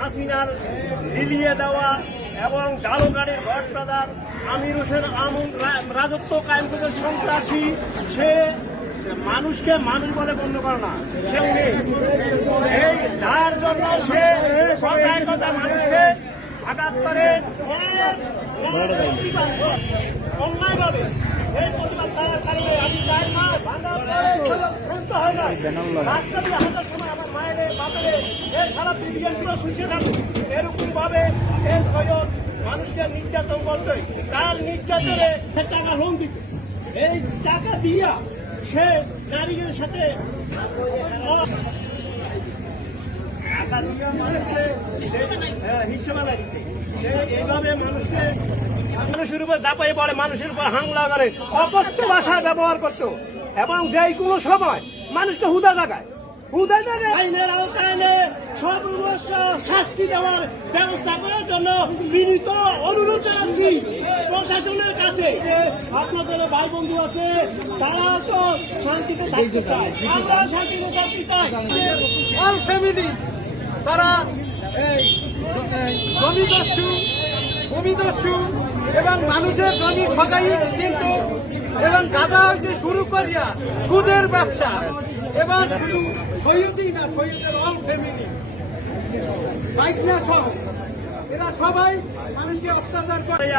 হাসিনার লিলিয়ে দেওয়া এবং জালগাড়ির ভট্টাদার আমির হোসেন আমুন রাজত্ব কায়েম করে সন্ত্রাসী, সে মানুষকে মানুষ বলে গণ্য করে না সে নেই। এই যার জন্য সে কথায় কথা মানুষকে আঘাত করে। ভাবে এই সৈয়দ মানুষকে নির্যাতন তার টাকা লোন এই টাকা সে নারীদের সাথে মানুষকে এইভাবে মানুষকে মানুষের উপর চাপাই পড়ে মানুষের উপর হামলা করে অকথ্য ভাষা ব্যবহার করতো। এবং যে কোনো সময় মানুষকে হুদা জাগায়। হুদা জাগায়। আইনের আওতায় এনে সর্বস্ব শাস্তি দেওয়ার ব্যবস্থা করার জন্য বিনীত অনুরোধ জানাচ্ছি প্রশাসনের কাছে আপনাদের ভাই বন্ধু আছে তারা তো শান্তিতে থাকতে চায়। আমরা শান্তিতে থাকতে চাই। অল ফ্যামিলি তারা এই জমিদস্যু ভূমিদস্যু এবং মানুষের জমি ঠকাই কিন্তু এবং গাঁদা হইতে শুরু করিয়া সুদের ব্যবসা এবং শুধু সৈয়দই না, সৈয়দের অল ফ্যামিলি বাইক না সহ এরা সবাই মানুষকে অত্যাচার করে।